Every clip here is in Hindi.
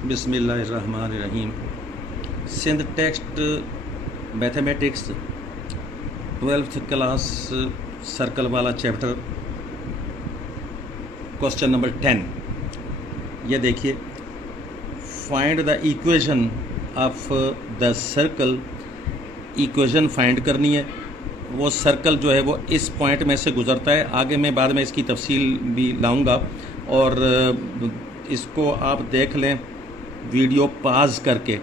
बिस्मिल्लाहिर्रहमानिर्रहीम। Sindh text mathematics 12th class circle वाला चैप्टर क्वेश्चन नंबर 10। ये देखिए, find the equation of the circle. Equation find करनी है। वो सर्कल जो है वो इस पॉइंट में से गुज़रता है। आगे मैं बाद में इसकी तफसील भी लाऊंगा और इसको आप देख लें वीडियो पाज करके।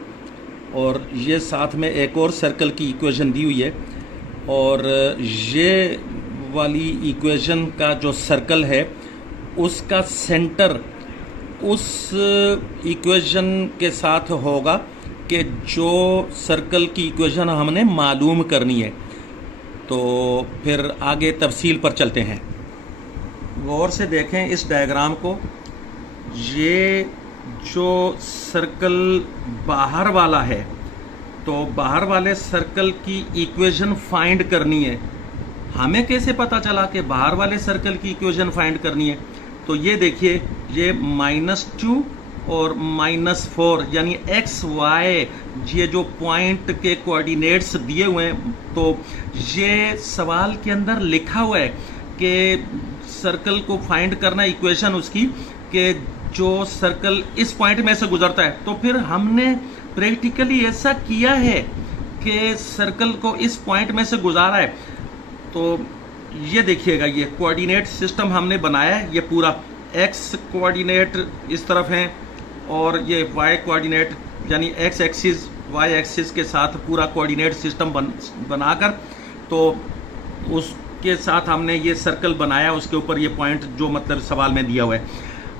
और ये साथ में एक और सर्कल की इक्वेशन दी हुई है, और ये वाली इक्वेशन का जो सर्कल है उसका सेंटर उस इक्वेशन के साथ होगा कि जो सर्कल की इक्वेशन हमने मालूम करनी है। तो फिर आगे तफसील पर चलते हैं। गौर से देखें इस डायग्राम को। ये जो सर्कल बाहर वाला है, तो बाहर वाले सर्कल की इक्वेशन फाइंड करनी है। हमें कैसे पता चला कि बाहर वाले सर्कल की इक्वेशन फाइंड करनी है? तो ये देखिए, ये -2 और -4 यानी x y, ये जो पॉइंट के कोऑर्डिनेट्स दिए हुए हैं। तो ये सवाल के अंदर लिखा हुआ है कि सर्कल को फाइंड करना, इक्वेशन उसकी, कि जो सर्कल इस पॉइंट में से गुजरता है। तो फिर हमने प्रैक्टिकली ऐसा किया है कि सर्कल को इस पॉइंट में से गुजारा है। तो ये देखिएगा, ये कोऑर्डिनेट सिस्टम हमने बनाया है। ये पूरा x कोऑर्डिनेट इस तरफ है और ये y कोऑर्डिनेट यानी x एक्सिस y एक्सिस के साथ पूरा कोऑर्डिनेट सिस्टम बनाकर, तो उसके साथ हमने ये सर्कल बनाया। उसके ऊपर ये पॉइंट जो मतलब सवाल में दिया हुआ है।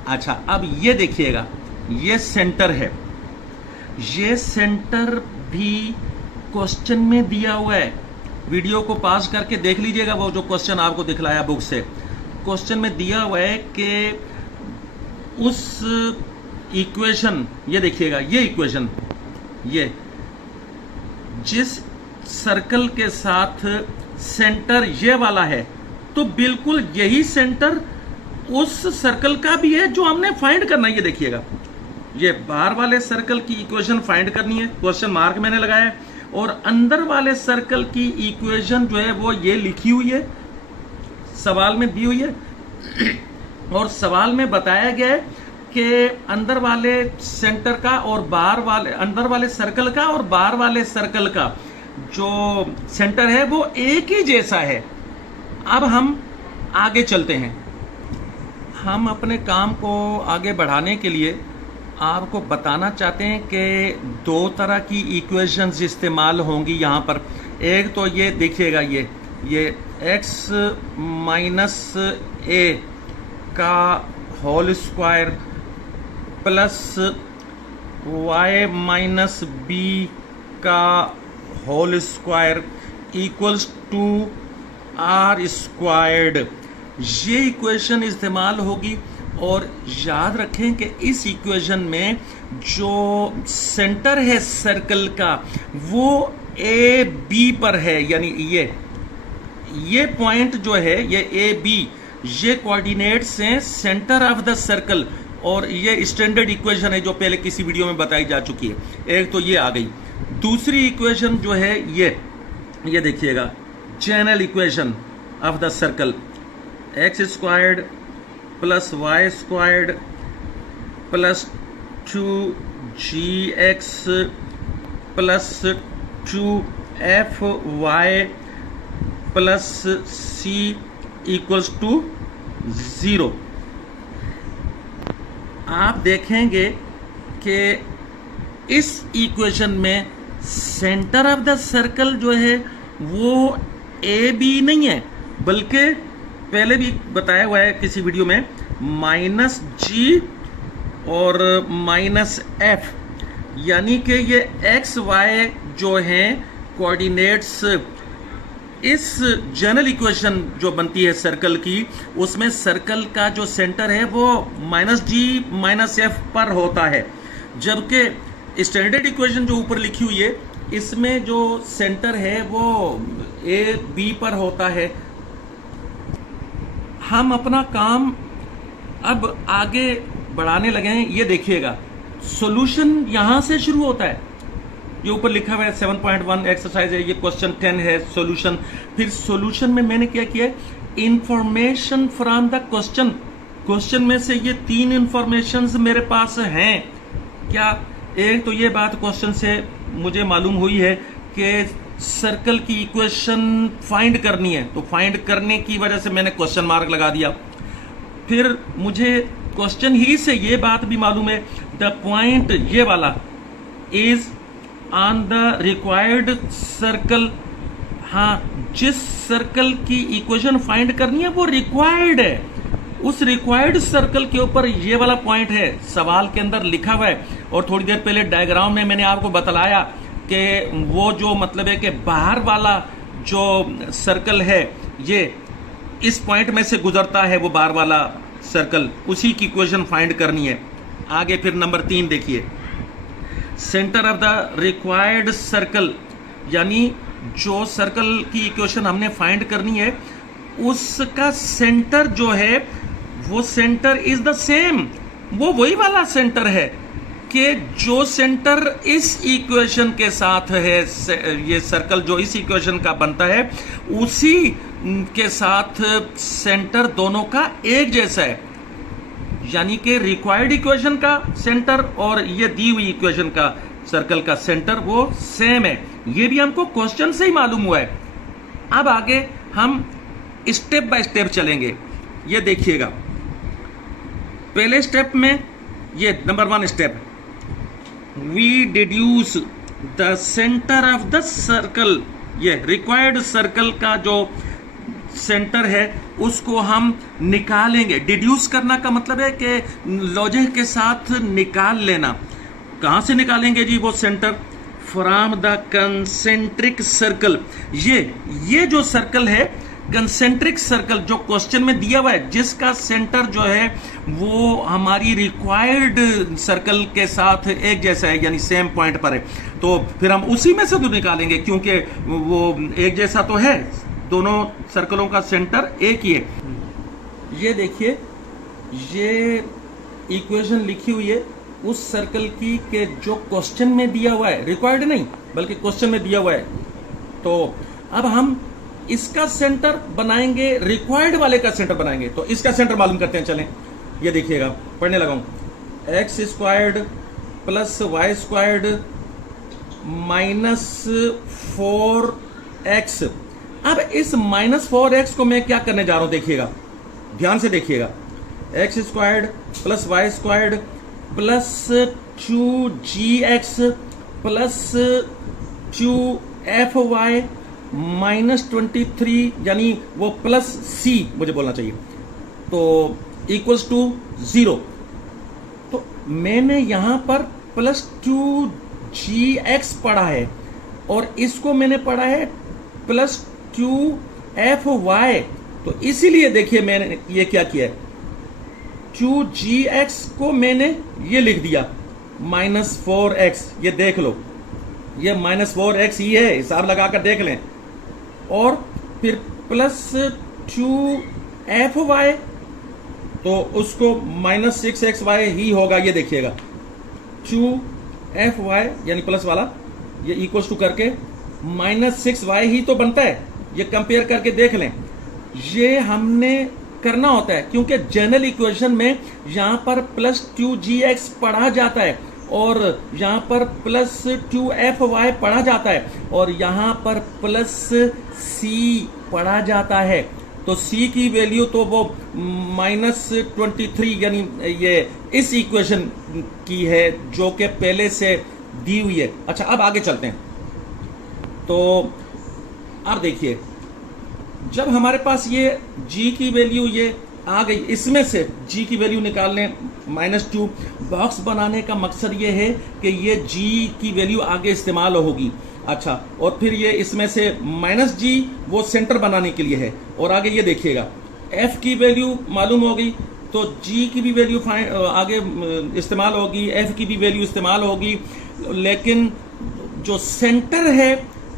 अच्छा, अब ये देखिएगा, ये सेंटर है। ये सेंटर भी क्वेश्चन में दिया हुआ है। वीडियो को पास करके देख लीजिएगा, वो जो क्वेश्चन आपको दिखलाया बुक से। क्वेश्चन में दिया हुआ है कि उस इक्वेशन, ये देखिएगा, ये इक्वेशन, ये जिस सर्कल के साथ सेंटर ये वाला है, तो बिल्कुल यही सेंटर उस सर्कल का भी है जो हमने फाइंड करना है। ये देखिएगा, ये बाहर वाले सर्कल की इक्वेशन फाइंड करनी है, क्वेश्चन मार्क मैंने लगाया है। और अंदर वाले सर्कल की इक्वेशन जो है वो ये लिखी हुई है, सवाल में दी हुई है। और सवाल में बताया गया है कि अंदर वाले सेंटर का और बाहर वाले, अंदर वाले सर्कल का और बाहर वाले सर्कल का जो सेंटर है वो एक ही जैसा है। अब हम आगे चलते हैं। हम अपने काम को आगे बढ़ाने के लिए आपको बताना चाहते हैं कि दो तरह की इक्वेशंस इस्तेमाल होंगी यहाँ पर। एक तो ये देखिएगा, ये x - a का whole square plus y - b का whole square equals to r squared. ये इक्वेशन इस्तेमाल होगी। और याद रखें कि इस इक्वेशन में जो सेंटर है सर्कल का वो ए बी पर है, यानी ये पॉइंट जो है, ये ए बी, ये कोऑर्डिनेट्स हैं सेंटर ऑफ द सर्कल। और ये स्टैंडर्ड इक्वेशन है जो पहले किसी वीडियो में बताई जा चुकी है। एक तो ये आ गई। दूसरी इक्वेशन जो है ये देखिएगा, general equation of the circle, x squared plus Y squared plus 2gx plus 2fy plus c equals to 0। आप देखेंगे कि इस इक्वेशन में सेंटर ऑफ द सर्कल जो है वो ए बी नहीं है, बल्कि पहले भी बताया हुआ है किसी वीडियो में, -g और -f, यानी कि ये x y जो हैं कोऑर्डिनेट्स इस जनरल इक्वेशन जो बनती है सर्कल की, उसमें सर्कल का जो सेंटर है वो -g -f पर होता है। जबकि स्टैंडर्ड इक्वेशन जो ऊपर लिखी हुई है, इसमें जो सेंटर है वो ए बी पर होता है। हम अपना काम अब आगे बढ़ाने लगे हैं। ये देखिएगा, सॉल्यूशन यहां से शुरू होता है। ये ऊपर लिखा हुआ है 7.1 एक्सरसाइज है, ये क्वेश्चन 10 है सॉल्यूशन। फिर सॉल्यूशन में मैंने क्या किया है, information from the question. Question में से ये 3 इंफॉर्मेशंस मेरे पास हैं। क्या? एक तो ये बात क्वेश्चन से मुझे मालूम हुई है कि सर्कल की इक्वेशन फाइंड करनी है, तो फाइंड करने की वजह से मैंने क्वेश्चन मार्क लगा दिया। फिर मुझे क्वेश्चन ही से ये बात भी मालूम है, द पॉइंट ये वाला is on the required circle. हाँ, जिस सर्कल की इक्वेशन फाइंड करनी है वो रिक्वायर्ड है, उस रिक्वायर्ड सर्कल के ऊपर ये वाला पॉइंट है, सवाल के अंदर लिखा हुआ है। और थोड़ी देर पहले डायग्राम में मैंने आपको बतलाया कि वो जो मतलब है कि बाहर वाला जो सर्कल है ये इस पॉइंट में से गुजरता है, वो बाहर वाला सर्कल, उसी की इक्वेशन फाइंड करनी है। आगे फिर नंबर 3 देखिए, centre of the required circle, यानी जो सर्कल की इक्वेशन हमने फाइंड करनी है उसका सेंटर जो है वो सेंटर इज द सेम, वो वही वाला सेंटर है कि जो सेंटर इस इक्वेशन के साथ है, ये सर्कल जो इस इक्वेशन का बनता है उसी के साथ सेंटर दोनों का एक जैसा है। यानी कि रिक्वायर्ड इक्वेशन का सेंटर और ये दी हुई इक्वेशन का सर्कल का सेंटर वो सेम है। ये भी हमको क्वेश्चन से ही मालूम हुआ है। अब आगे हम स्टेप बाय स्टेप चलेंगे। ये देखिएगा, पहले स्टेप में ये number 1 step, we deduce the centre of the circle. ये रिक्वायर्ड सर्कल का जो सेंटर है उसको हम निकालेंगे। डिड्यूस करना का मतलब है कि लॉजिक के साथ निकाल लेना। कहां से निकालेंगे जी वो centre? From the concentric circle. ये जो सर्कल है कंसेंट्रिक सर्कल जो क्वेश्चन में दिया हुआ है, जिसका सेंटर जो है वो हमारी रिक्वायर्ड सर्कल के साथ एक जैसा है, यानी सेम पॉइंट पर है, तो फिर हम उसी में से तो निकालेंगे क्योंकि वो एक जैसा तो है, दोनों सर्कलों का सेंटर एक ही है। ये देखिए, ये इक्वेशन लिखी हुई है उस सर्कल की के जो क्वेश्चन में दिया हुआ है, रिक्वायर्ड नहीं बल्कि क्वेश्चन में दिया हुआ है। तो अब हम इसका सेंटर बनाएंगे, रिक्वायर्ड वाले का सेंटर बनाएंगे। तो इसका सेंटर मालूम करते हैं, चलें। ये देखिएगा, पढ़ने लगा हूं, X squared plus Y squared minus 4x। अब इस माइनस 4x को मैं क्या करने जा रहा हूं, देखिएगा, ध्यान से देखिएगा। X squared plus Y squared plus 2gx plus 2fy minus 23, यानी वो प्लस c मुझे बोलना चाहिए, तो इक्वल्स टू 0। तो मैंने यहां पर प्लस 2gx पढ़ा है और इसको मैंने पढ़ा है प्लस 2fy। तो इसीलिए देखिए मैंने ये क्या किया है, 2gx को मैंने ये लिख दिया माइनस 4x। ये देख लो, ये माइनस 4x ही है, हिसाब लगाकर देख लें। और फिर प्लस 2fy, तो उसको माइनस 6xy ही होगा। ये देखिएगा 2fy यानी प्लस वाला, ये इक्वल्स टू करके माइनस 6y ही तो बनता है। ये कंपेयर करके देख लें, ये हमने करना होता है क्योंकि जनरल इक्वेशन में यहां पर प्लस 2gx पढ़ा जाता है और यहां पर प्लस 2fy पढ़ा जाता है और यहां पर प्लस c पढ़ा जाता है। तो c की वैल्यू तो वो माइनस 23 यानी ये इस इक्वेशन की है जो कि पहले से दी हुई है। अच्छा, अब आगे चलते हैं। तो अब देखिए, जब हमारे पास ये g की वैल्यू ये आ गई, इसमें से g की वैल्यू निकालने -2, बॉक्स बनाने का मकसद ये है कि ये g की वैल्यू आगे इस्तेमाल होगी। अच्छा, और फिर ये इसमें से -g वो सेंटर बनाने के लिए है। और आगे ये देखिएगा, f की वैल्यू मालूम होगी तो g की भी वैल्यू आगे इस्तेमाल होगी, f की भी वैल्यू इस्तेमाल होगी। लेकिन जो सेंटर है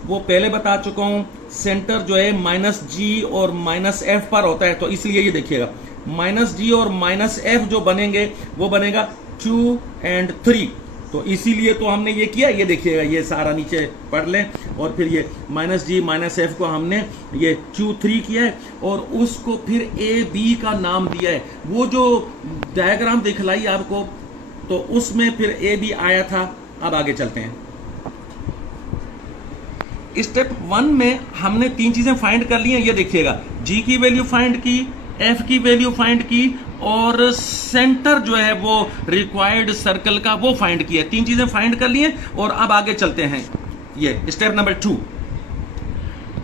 वो पहले बता चुका हूं, सेंटर जो है -g और -f पर होता है। तो इसलिए ये देखिएगा, -g और -f जो बनेंगे वो बनेगा 2 एंड 3। तो इसीलिए तो हमने ये किया, ये देखिएगा, ये सारा नीचे पढ़ लें, और फिर ये माइनस जी माइनस एफ को हमने ये 2 3 किया है, और उसको फिर ए बी का नाम दिया है। वो जो डायग्राम दिखलाई आपको, तो उसमें फिर ए बी आया था। अब आगे चलते हैं। स्टेप 1 में हमने 3 चीजें फाइंड कर ली हैं, ये देखिएगा, जी की वैल्यू फाइंड की, एफ की वैल्यू फाइंड की, और सेंटर जो है वो रिक्वायर्ड सर्कल का वो फाइंड किया। 3 चीजें फाइंड कर ली हैं, और अब आगे चलते हैं। ये स्टेप नंबर 2,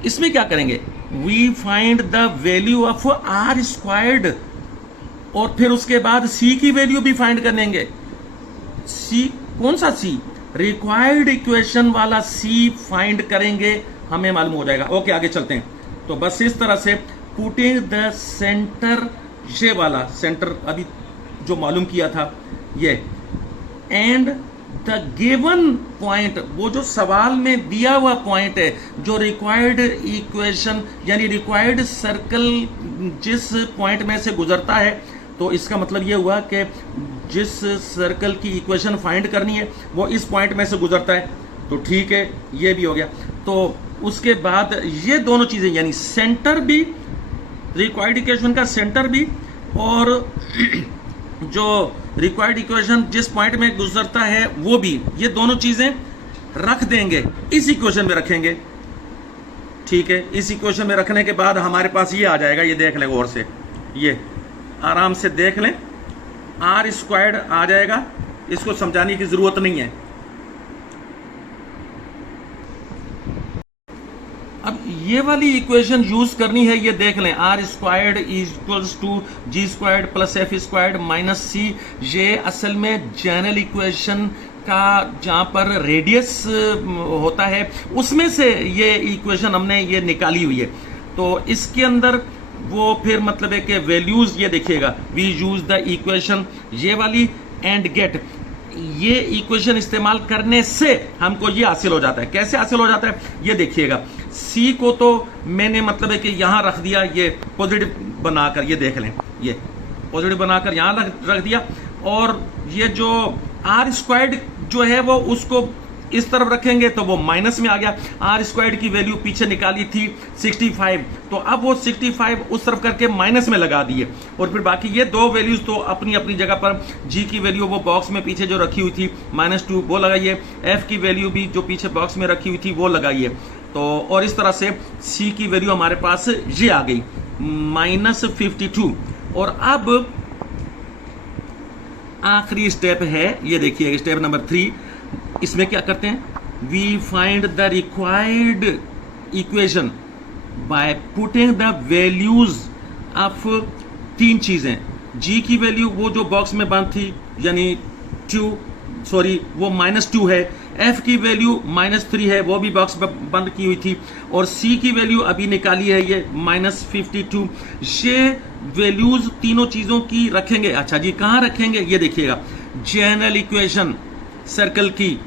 इसमें क्या करेंगे, we find the value of R squared, और फिर उसके बाद सी की वैल्यू भी फाइंड करेंगे। सी कौन सा सी, रिक्वायर्ड इक्वेशन वाला सी फाइंड करेंगे, हमें मालूम हो जाएगा। ओके, आगे चलते हैं। तो बस इस तरह से पुटिंग द सेंटर, ये वाला सेंटर अभी जो मालूम किया था ये, एंड द गिवन पॉइंट, वो जो सवाल में दिया हुआ पॉइंट है, जो रिक्वायर्ड इक्वेशन यानी रिक्वायर्ड सर्कल जिस पॉइंट में से गुजरता है, तो इसका मतलब ये हुआ कि जिस सर्कल की इक्वेशन फाइंड करनी है वो इस पॉइंट में से गुजरता है। तो ठीक है, ये भी हो गया। तो उसके बाद ये दोनों चीजें, यानी सेंटर भी, रिक्वायर्ड इक्वेशन का सेंटर भी, और जो रिक्वायर्ड इक्वेशन जिस पॉइंट में गुजरता है वो भी, ये दोनों चीजें रख देंगे, इस इक्वेशन में रखेंगे। ठीक है, इस इक्वेशन में रखने के बाद हमारे पास ये आ जाएगा, ये देख लें गौर से, ये आराम से देख लें, आर स्क्वायर्ड आ जाएगा, इसको समझाने की जरूरत नहीं है। अब ये वाली इक्वेशन यूज करनी है, ये देख लें, R squared equals to G squared plus F squared minus C. ये असल में जनरल इक्वेशन का जहां पर रेडियस होता है उसमें से ये इक्वेशन हमने ये निकाली हुई है। तो इसके अंदर वो फिर मतलब है कि वैल्यूज, ये देखिएगा, वी यूज द इक्वेशन ये वाली एंड गेट, ये इक्वेशन इस्तेमाल करने से हमको ये हासिल हो जाता है। कैसे हासिल हो जाता है, ये देखिएगा, सी को तो मैंने मतलब है कि यहां रख दिया, ये पॉजिटिव बनाकर, ये देख लें, ये पॉजिटिव बनाकर यहां रख दिया, और ये जो आर स्क्वायर्ड जो है वो उसको इस तरफ रखेंगे तो वो माइनस में आ गया। आर स्क्वायर्ड की वैल्यू पीछे निकाली थी 65, तो अब वो 65 उस तरफ करके माइनस में लगा दिए, और फिर बाकी ये दो वैल्यूज तो अपनी अपनी जगह पर, जी की वैल्यू वो बॉक्स में पीछे जो रखी हुई थी -2 वो लगाइए, एफ की वैल्यू भी जो पीछे बॉक्स में रखी हुई थी वो लगाइए। तो और इस तरह से सी की वैल्यू हमारे पास ये आ गई -52। और अब आखिरी स्टेप है, ये देखिए स्टेप नंबर 3। इसमें क्या करते हैं, we find the required equation by putting the values of 3 चीजें, जी की वैल्यू वो जो बॉक्स में बंद थी यानी वो -2 है, एफ की वैल्यू -3 है, वो भी बॉक्स में बंद की हुई थी, और सी की वैल्यू अभी निकाली है ये -52। ये वैल्यूज तीनों चीजों की रखेंगे। अच्छा जी, कहां रखेंगे, ये देखिएगा, जनरल इक्वेशन सर्कल की,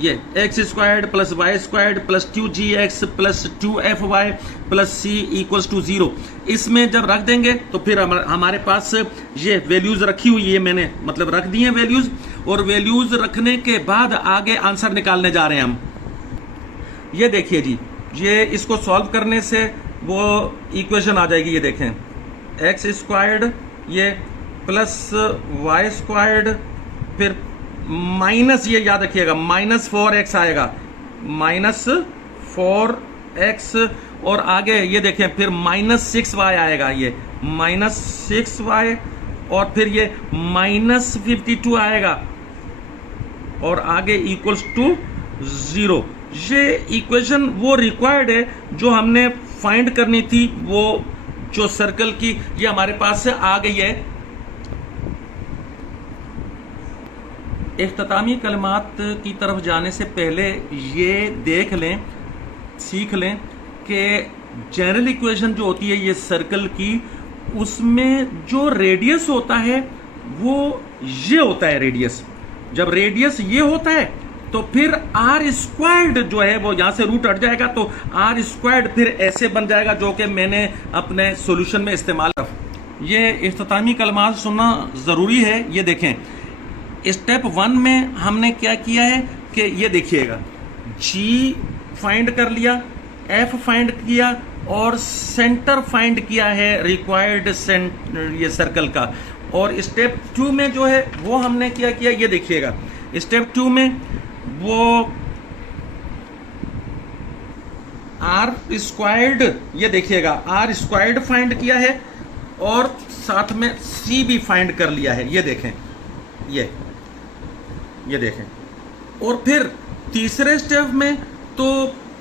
ये X squared plus Y squared plus 2gx plus 2fy plus c equals to 0, इसमें जब रख देंगे तो फिर हमारे पास ये वैल्यूज रखी हुई है, मैंने मतलब रख दी है वैल्यूज, और वैल्यूज रखने के बाद आगे आंसर निकालने जा रहे हैं हम। ये देखिए जी, ये इसको सॉल्व करने से वो इक्वेशन आ जाएगी, ये देखें, एक्स स्क्वायर्ड ये प्लस वाई स्क्वायर्ड, फिर माइनस, ये याद रखिएगा, -4x आएगा, -4x, और आगे ये देखें फिर -6y आएगा, ये -6y, और फिर ये -52 आएगा, और आगे इक्वल्स टू 0। ये इक्वेशन वो रिक्वायर्ड है जो हमने फाइंड करनी थी, वो जो सर्कल की, ये हमारे पास से आ गई है। इख्तितामी कलमात की तरफ जाने से पहले ये देख लें, सीख लें कि जनरल इक्वेशन जो होती है ये सर्कल की, उसमें जो रेडियस होता है वो ये होता है रेडियस। जब रेडियस ये होता है तो फिर आर स्क्वायर्ड जो है वो यहां से रूट हट जाएगा, तो आर स्क्वायर्ड फिर ऐसे बन जाएगा जो कि मैंने अपने सॉल्यूशन में इस्तेमाल। ये इख्तितामी कलमात सुनना जरूरी है। ये देखें, स्टेप 1 में हमने क्या किया है कि ये देखिएगा, जी फाइंड कर लिया, एफ फाइंड किया और सेंटर फाइंड किया है रिक्वायर्ड ये सर्कल का। और स्टेप 2 में जो है वो हमने क्या किया, ये देखिएगा, स्टेप 2 में वो आर स्क्वायर्ड, ये देखिएगा आर स्क्वायर्ड फाइंड किया है और साथ में सी भी फाइंड कर लिया है। ये देखें, ये देखें। और फिर तीसरे स्टेप में तो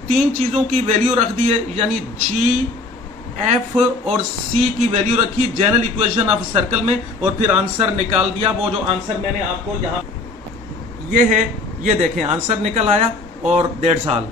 3 चीजों की वैल्यू रख दी है, यानी जी, एफ और सी की वैल्यू रखी जनरल इक्वेशन ऑफ सर्कल में, और फिर आंसर निकाल दिया। वो जो आंसर मैंने आपको यहां ये है, ये देखें आंसर निकल आया और दैट्स ऑल।